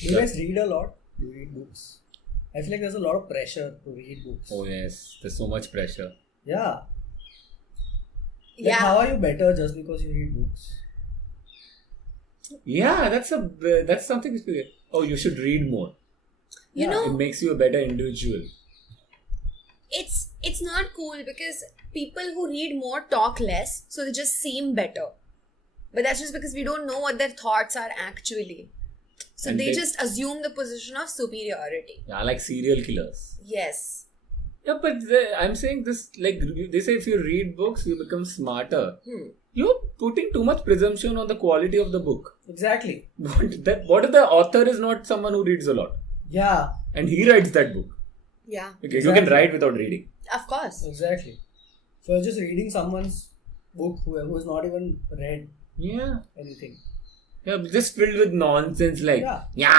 Do you guys read a lot? Do you read books? I feel like there's a lot of pressure to read books. Oh yes, there's so much pressure. Yeah. Like, Yeah. how are you better just because you read books? Yeah, that's something. Oh, you should read more. You Yeah, know, It makes you a better individual. it's not cool because people who read more talk less, so they just seem better. But that's just because we don't know what their thoughts are actually. So And they they- just assume the position of superiority. Yeah, like serial killers. Yes. Yeah, but I'm saying this, like, they say if you read books, you become smarter. You're putting too much presumption on the quality of the book. Exactly. What if the author is not someone who reads a lot? Yeah, And he writes that book. Yeah. Okay, you can write without reading. Of course. exactly. So you're just reading someone's book who has not even read Yeah. anything. Yeah, just filled with nonsense like, Yeah. yeah.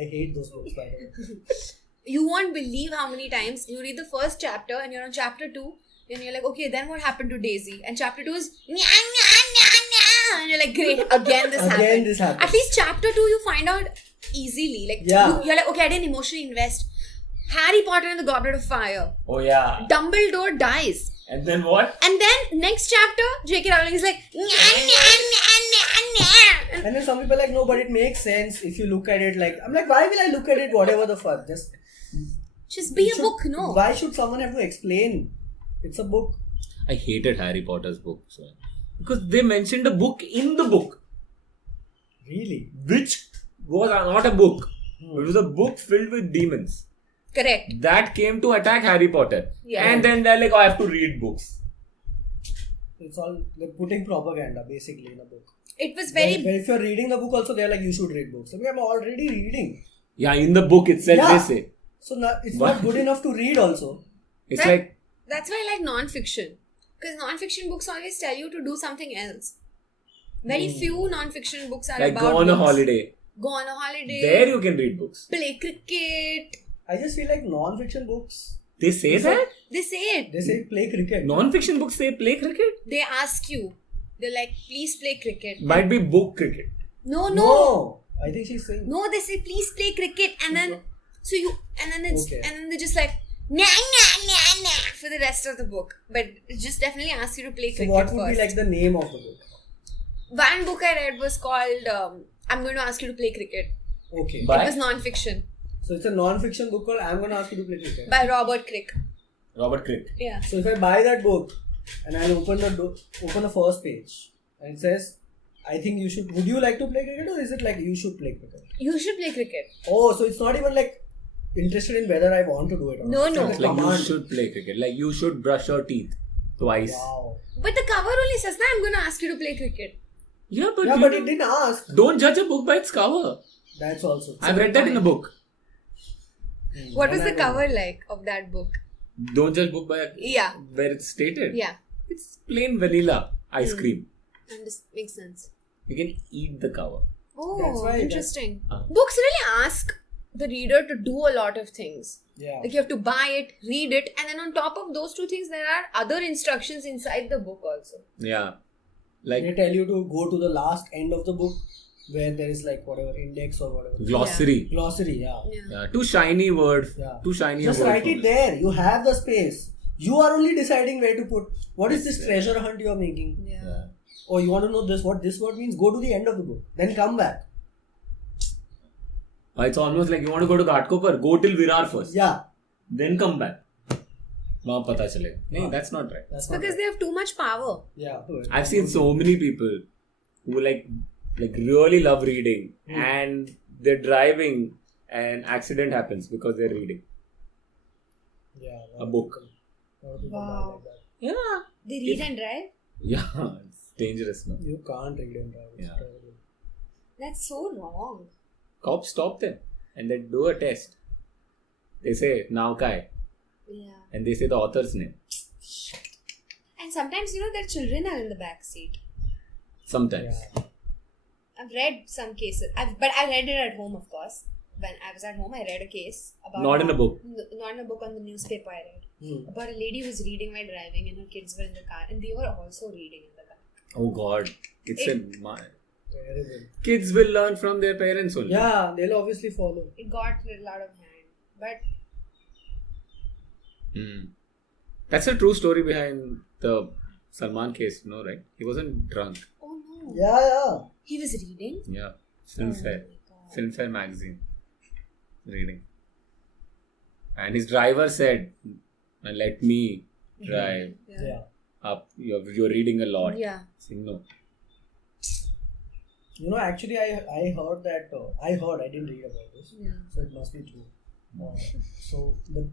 I hate those books, by the way. You won't believe how many times you read the first chapter and you're on chapter 2 and you're like, okay, then what happened to Daisy? And chapter 2 is and you're like, great, again this Again happened. this happened. At least chapter 2 you find out easily. Like Yeah. you're like, okay, I didn't emotionally invest. Harry Potter and the Goblet of Fire. Oh yeah. Dumbledore dies. And then what? And then next chapter, J.K. Rowling is like, and And then some people are like, no, but it makes sense if you look at it like, I'm like, why will I look at it whatever the fuck? just be a should- book, no. Why should someone have to explain? It's a book. I hated Harry Potter's book. Because they mentioned a book in the book. Really? Which was not a book. It was a book filled with demons. Correct. That came to attack Harry Potter. Yeah. And then they're like, oh, I have to read books. It's all like putting propaganda basically in a book. It was very But if you're reading the book also, they're like, you should read books. I mean, I'm already reading. Yeah, in the book itself Yeah. they say. So it's What? not good enough to read also. It's That- like, That's why I like non-fiction. Because non-fiction books always tell you to do something else. Very few non-fiction books are like about go on a books. holiday. Go on a holiday. There you can read books. Play cricket. I just feel like non-fiction books, They say that? They say it. they say play cricket. Non-fiction books say play cricket? They ask you. They're like, please play cricket. Might be book cricket. No. No. I think she's saying. No, they say please play cricket, and then so you and then it's Okay. and then they're just like nah for the rest of the book. But it just definitely asks you to play So cricket what would first. be like the name of the book? One book I read was called I'm going to ask you to play cricket. Okay. By? It was non-fiction So it's a non-fiction book called I'm Gonna Ask You to Play Cricket. by Robert Crick. Robert Crick. Yeah. So if I buy that book and I'll open the first page and it says, I think you should. Would you like to play cricket or is it like you should play cricket? You should play cricket. Oh, so it's not even like interested in whether I want to do it or No, not. no. It's Like a you command. should play cricket. Like you should brush your teeth twice. Wow. But the cover only says that I'm going to ask you to play cricket. Yeah, but, Yeah, you but don't- it didn't ask. don't judge a book by its cover. That's also. I've read that in a book. What was And the cover like of that book? Don't judge book by Yeah. where it's stated. Yeah. It's plain vanilla ice cream. And this makes sense. You can eat the cover. Oh, That's why interesting. Ah. Books really ask the reader to do a lot of things. Yeah. Like you have to buy it, read it, and then on top of those two things, there are other instructions inside the book also. Yeah. They Like tell you to go to the last end of the book where there is like whatever index or whatever. glossary. Glossary, yeah. Yeah. Too shiny word. Yeah. Too shiny Just a word write for it there. You have the space. You are only deciding where to put. What is this treasure hunt you are making? Yeah. Oh, you want to know what this word means? Go to the end of the book. Then come back. It's almost like you want to go to Ghatkopar. Go till Virar first. Yeah. Then come back. वहाँ पता चलेगा. No, हाँ. that's not right. That's It's not because right. they have too much power. Yeah. I've seen so many people who like really love reading and they're driving and accident happens because they're reading Yeah. a book. Wow. Like that. Yeah. They read and drive? Yeah. It's dangerous now. You can't read and drive. It's Yeah. terrible. That's so wrong. Cops stop them and they do a test. They say now kai Yeah. and they say the author's name. And sometimes, their children are in the back seat. Sometimes. Yeah. I've read some cases. But I read it at home, of course. When I was at home, I read a case about... Not in a book. Not in a book, on the newspaper I read. Hmm. About a lady who was reading while driving and her kids were in the car and they were also reading in the car. Oh God. It's Terrible. Kids will learn from their parents only. Yeah, they'll obviously follow. It got a little out of hand. But That's a true story behind the Salman case, right? He wasn't drunk. oh no. Yeah. He was reading? Yeah. Filmfare. Oh my God. Filmfare magazine. Reading. And his driver said, let me drive Yeah. up. You're reading a lot. Yeah. Saying, no. Actually, I heard that. I didn't read about this, Yeah. so it must be true.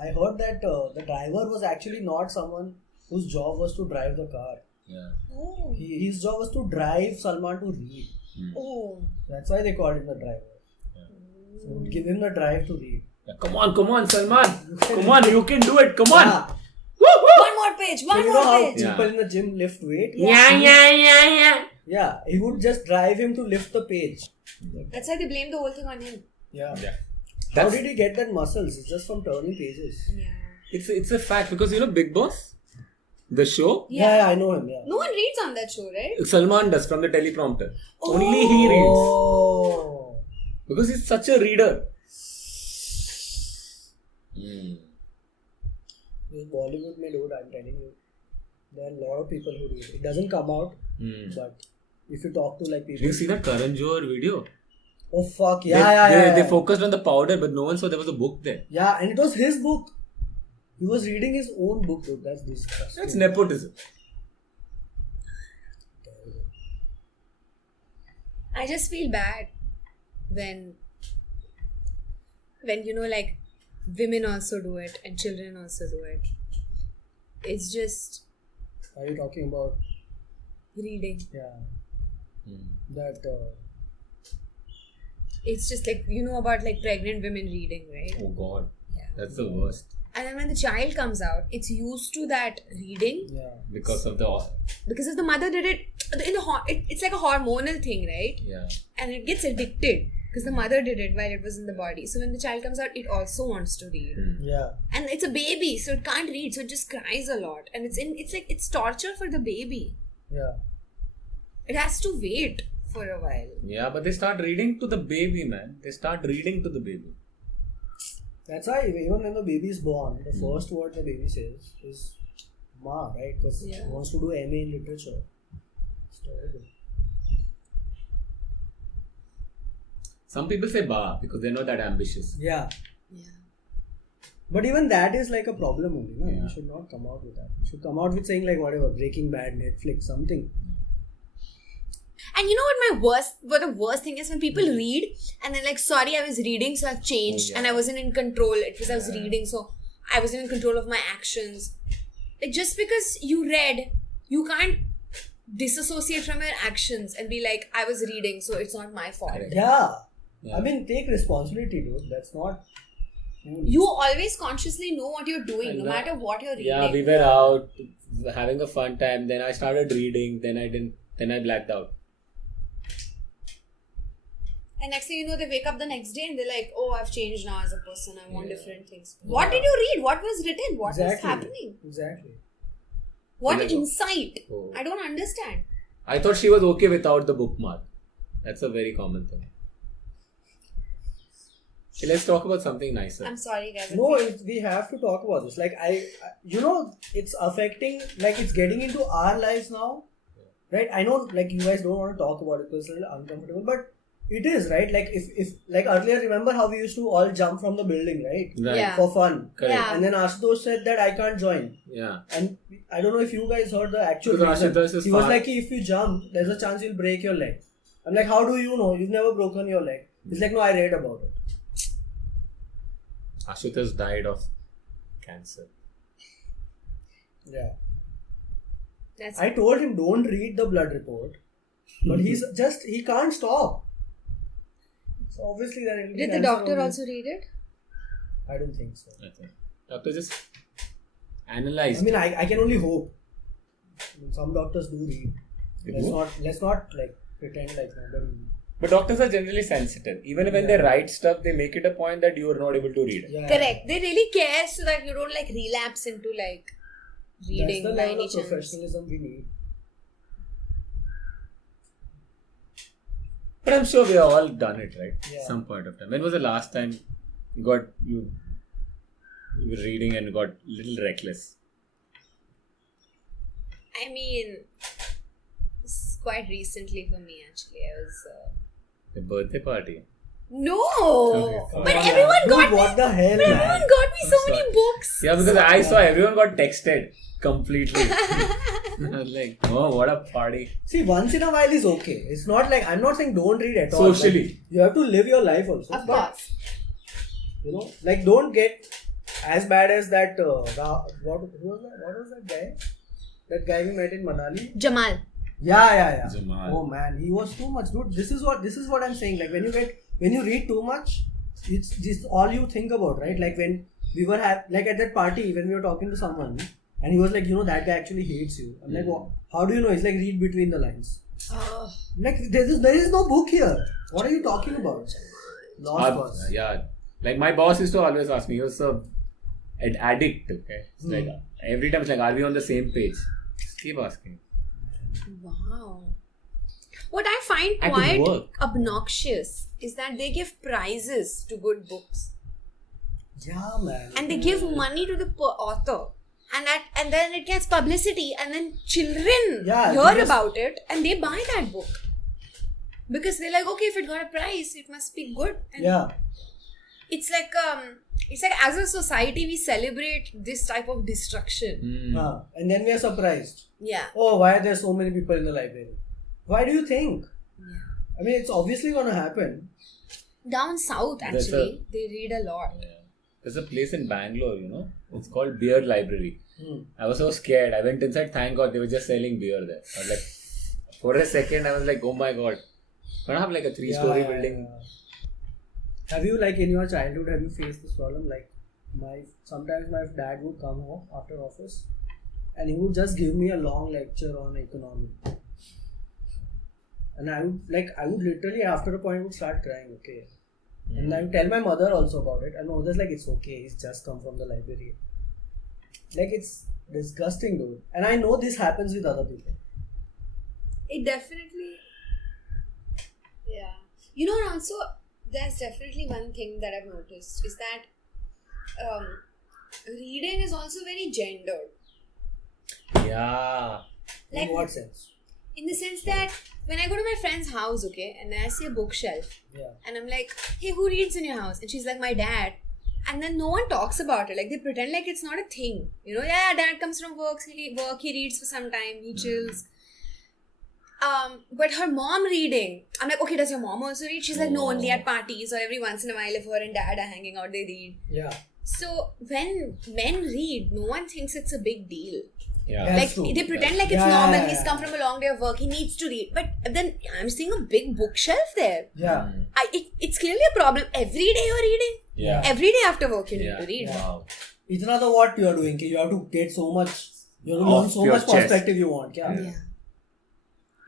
I heard that the driver was actually not someone whose job was to drive the car. Yeah. Oh. His job was to drive Salman to read. Oh. That's why they called him the driver. So give him the drive to read. Yeah, come on, Salman. Come on, you can do it. Come on. Yeah. One more page. So One you know more how page. people in the gym lift weight? Yeah. Yeah, he would just drive him to lift the page. That's why they blame the whole thing on him. Yeah. Yeah. How did he get that muscles? It's just from turning pages. Yeah. It's a fact because Big Boss, the show, Yeah, I know him. Yeah. No one reads on that show, right? Salman does from the teleprompter. Oh. Only he reads Oh. because he's such a reader. This Bollywood may dude, I'm telling you. There are a lot of people who read. It doesn't come out, but if you talk to like Did people. you see that Karan Johar video? Oh fuck, yeah. They focused on the powder, but no one saw there was a book there. Yeah, and it was his book. He was reading his own book, dude. That's disgusting. That's nepotism. I just feel bad when like women also do it and children also do it. It's just Are you talking about? reading. Yeah. That. It's just like about like pregnant women reading, right? Oh God, Yeah. that's the worst And then when the child comes out, it's used to that reading Yeah. because of the because if the mother did it it's like a hormonal thing, right? And it gets addicted because the mother did it while it was in the body. So when the child comes out, it also wants to read. Yeah. And it's a baby, so it can't read, so it just cries a lot. And it's torture for the baby. Yeah. It has to wait for a while. Yeah, but they start reading to the baby, man. They start reading to the baby. That's why even when the baby is born, the first word the baby says is "ma," right? Because he wants to do MA in literature. It's terrible. Some people say ba because they're not that ambitious. Yeah. Yeah. But even that is like a problem only. No? Yeah. You should not come out with that. You should come out with saying like whatever, Breaking Bad, Netflix, something. And you know what the worst thing is when people read and they're like, sorry, I was reading, so I've changed and I wasn't in control. It was I was reading, so I wasn't in control of my actions. Like just because you read, you can't disassociate from your actions and be like, I was reading, so it's not my fault. Correct. Yeah. Yeah. I mean, take responsibility, dude. That's not. You always consciously know what you're doing, no matter what you're reading. Yeah, we were out having a fun time. Then I started reading. Then I blacked out. And next thing you know, they wake up the next day and they're like, oh, I've changed now as a person. I want different things. What did you read? What was written? What was happening? Exactly. What Never. insight? Oh. I don't understand. I thought she was okay without the bookmark. That's a very common thing. Okay, let's talk about something nicer. I'm sorry, guys. No, we have to talk about this. Like it's affecting. Like it's getting into our lives now, right? I know, like you guys don't want to talk about it because it's a little uncomfortable, but it is, right? Like if like earlier, remember how we used to all jump from the building, right? Right. Yeah. For fun. Correct. Yeah. And then Ashutosh said that I can't join. Yeah. And I don't know if you guys heard the actual Because reason. Ashutosh is He was far- like, if you jump, there's a chance you'll break your leg. I'm like, how do you know? You've never broken your leg. He's like, no, I read about it. Ashutosh died of cancer. Yeah. That's I told him, don't read the blood report. But he can't stop. So obviously then it'll be Did the cancer doctor only. also read it? I don't think so. I think. Doctor just analyzed. I mean, I can only hope. I mean, some doctors do read. They Let's not like pretend like nobody. But doctors are generally sensitive. Even when they write stuff, they make it a point that you are not able to read it. Yeah. Correct. They really care so that you don't like relapse into like reading That's the by level any of chance. professionalism we need. But I'm sure we have all done it, right? Yeah. Some point of time. When was the last time you were reading and got a little reckless? I mean, it's quite recently for me actually. I was. The birthday party. No! Okay, But Come on, everyone dude, got what me. the hell, But man? everyone got me so many books. Yeah, because I saw everyone got texted completely. I was like, oh, what a party. See, once in a while is okay. It's not like, I'm not saying don't read at all. Socially. Like, you have to live your life also. Of But, course. you know, like don't get as bad as that, who was that? What was that guy? That guy we met in Manali? Jamal. Yeah. Jamal. Oh man, he was too much, dude. This is what I'm saying. Like when you read too much, it's just all you think about, right? Like when we were at that party when we were talking to someone, and he was like, that guy actually hates you. I'm like, well, how do you know? He's like, read between the lines. Oh. Like there is no book here. What are you talking about? Lost cause. Yeah. Like my boss used to always ask me, he was an addict, okay? It's like every time it's like, are we on the same page? Just keep asking. Wow. What I find At quite work. obnoxious is that they give prizes to good books. Yeah, man. And they give money to the author. And then it gets publicity and then children Yeah, hear because- about it and they buy that book. Because they're like, okay, if it got a prize, it must be good. And Yeah. it's like as a society we celebrate this type of destruction. And then we are surprised. Yeah. Oh, why are there so many people in the library? Why do you think? Yeah. I mean, it's obviously gonna happen. Down south There's actually, they read a lot. Yeah. There's a place in Bangalore, it's called Beer Library. I was so scared. I went inside, thank God they were just selling beer there. I was like, for a second, I was like, oh my God. I don't have like a 3-story building. Yeah. Have you, like in your childhood, have you faced this problem? Like, sometimes my dad would come home after office and he would just give me a long lecture on economy. And I would literally after a point would start crying, okay. And I would tell my mother also about it. And my mother's like, it's okay, he's just come from the library. Like, it's disgusting, dude. And I know this happens with other people. It definitely, yeah. You know, and also, there's definitely one thing that I've noticed is that reading is also very gendered. Yeah. Like, In what sense? in the sense that when I go to my friend's house, okay, and I see a bookshelf, Yeah. and I'm like, hey, who reads in your house? And she's like, my dad. And then no one talks about it. Like, they pretend like it's not a thing. Yeah, dad comes from work, he reads for some time, he chills. But her mom reading, I'm like, okay, does your mom also read? She's like, no, only at parties or every once in a while if her and dad are hanging out, they read. Yeah. So when men read, no one thinks it's a big deal. Yeah. Yeah. Like, That's true. they pretend like it's Yeah, normal. yeah, He's yeah. come from a long day of work. He needs to read. But then I'm seeing a big bookshelf there. Yeah. It's clearly a problem. Every day you're reading. Yeah. Every day after work you need to read. Yeah. Wow. It's another what you are doing. You have to get so much, you have to learn Off so your much chest. perspective you want. Yeah. Yeah.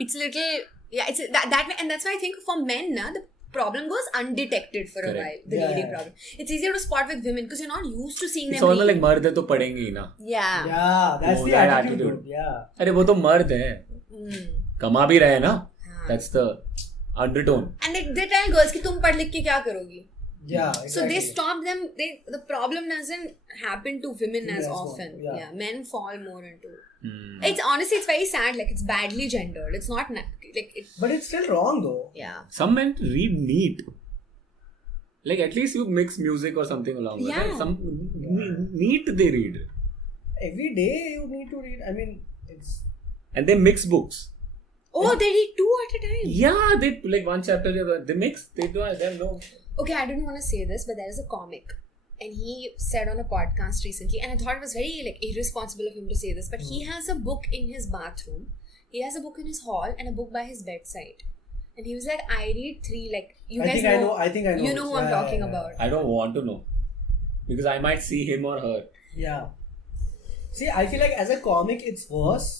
It's little, it's that way. And that's why I think for men, the problem goes undetected for a Correct. while. The Yeah, reading yeah. problem. It's easier to spot with women because you're not used to seeing It's them almost read. like मर्द है तो पढ़ेंगे ही ना. Yeah. Yeah, that's Oh, the that attitude. attitude. Dude. Yeah. अरे वो तो मर्द है. कमा भी रहे ना. हाँ. That's the undertone. And they tell girls कि तुम पढ़ लिख के क्या करोगी? Yeah. So Exactly. they stop them. The problem doesn't happen to women as Yes, often. yeah. Yeah, men fall more into. It's honestly, it's very sad. Like, it's badly gendered. It's not like it. But it's still wrong though. Yeah. Some men read neat. Like at least you mix music or something along with Yeah. it. Some neat they read. Every day you need to read. I mean, it's And they mix books. Oh, they read 2 at a time. Yeah, they like one chapter they mix. They know. Okay, I didn't want to say this, but there is a comic, and he said on a podcast recently, and I thought it was very irresponsible of him to say this, but he has a book in his bathroom, he has a book in his hall, and a book by his bedside, and he was like, I read 3. Like, you I guys think know. I think I know. You know who I'm talking about. I don't want to know because I might see him or her. Yeah. See, I feel like as a comic it's worse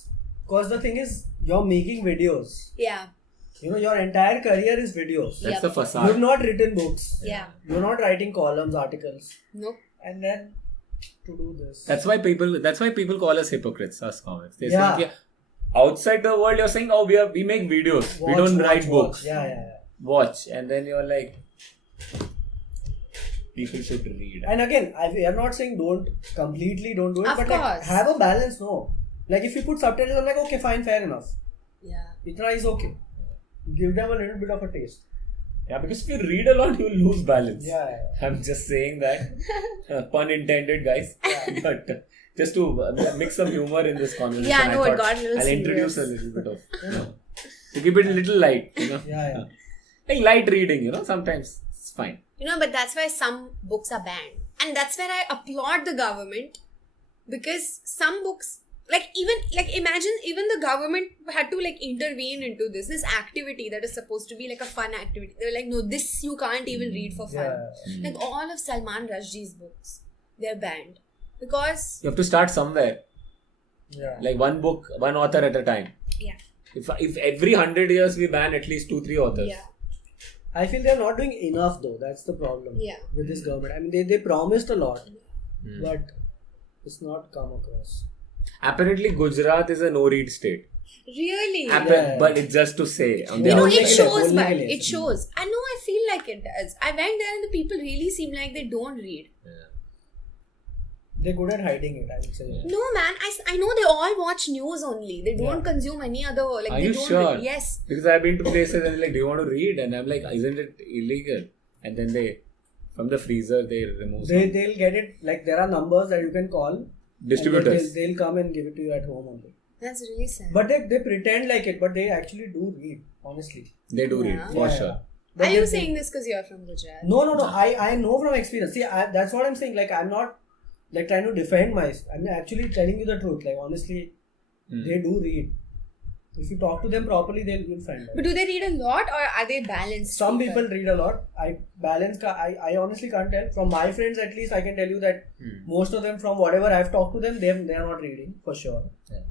because the thing is you're making videos. Yeah. Your entire career is videos. That's Yep. the facade. You've not written books. Yeah. You're not writing columns, articles. Nope. And then to do this. That's why people call us hypocrites, us comics. They Yeah. say outside the world you're saying, oh we make videos. We don't write books. Yeah. watch, and then you're like, people should read. And again, we are not saying don't do it, Of but like course. have a balance. No, like if you put subtitles, I'm like, okay, fine, fair enough. Yeah. Itna is okay. Give them a little bit of a taste. Yeah, because if you read a lot, you'll lose balance. Yeah. I'm just saying that. Pun intended, guys. But just to mix some humor in this conversation, Yeah, no, I it thought got a little I'll introduce a serious. little bit of, to keep it a little light, Yeah. Like light reading, sometimes it's fine. But that's why some books are banned. And that's where I applaud the government, because some books, imagine even the government had to intervene into this activity that is supposed to be like a fun activity. They were like, no, this you can't even read for fun. Yeah. Like all of Salman Rushdie's books, they're banned. Because, You have to start somewhere. Yeah. Like one book, one author at a time. yeah. If every 100 years we ban at least 2-3 authors. Yeah. I feel they're not doing enough though. That's the problem Yeah. with this government. I mean, they promised a lot, Hmm. but it's not come across. Apparently, Gujarat is a no-read state. Really? Yeah. But it's just to say. On the You know, It Only shows, only but less. it shows. I know, I feel like it does. I went there and the people really seem like they don't read. They're good at hiding it, I would say. No, man. I know they all watch news only. They don't Yeah. consume any other. Are they you don't sure? read. Yes. Because I've been to places and they're like, do you want to read? And I'm like, isn't it illegal? And then from the freezer, they remove some They'll get it, like there are numbers that you can call. and distributors. They'll come and give it to you at home only. That's really sad. But they pretend like it, but they actually do read, honestly. They do Yeah. read, for Yeah. sure. But Are you they- saying this because you're from Gujarat? No. I know from experience. See, that's what I'm saying. Like, I'm not like trying to defend myself. I'm actually telling you the truth. Like, honestly, they do read. If you talk to them properly, you'll find out. But do they read a lot or are they balanced? Some people read a lot. I honestly can't tell. From my friends, at least, I can tell you that most of them, from whatever I've talked to them, they are not reading for sure. Yeah.